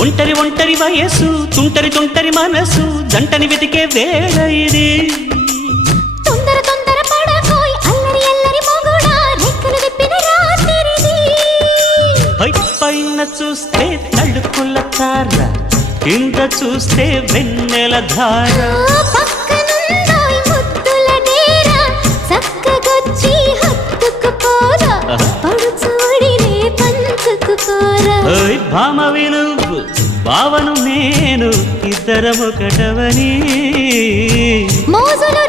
ఒంటరి ఒంటరి వయసు తుంటరి తుంటరి మనసు జంటని వెతికే వేళ ఇది తొందర తొందర పడకోయ్ అల్లరి అల్లరి మొగుడా రెక్కలు విప్పిన రాత్రిది పైన చూస్తే తళుకుల తార కింద చూస్తే వెన్నెల ధార పక్కనుందోయ్ ముద్దుల డేరా చక్కగొచ్చి హత్తుకుపోరా పడుచోడినే పంచుకుపోరా భామ వినువు భావను నేను ఇద్దరము కటవని మోజులు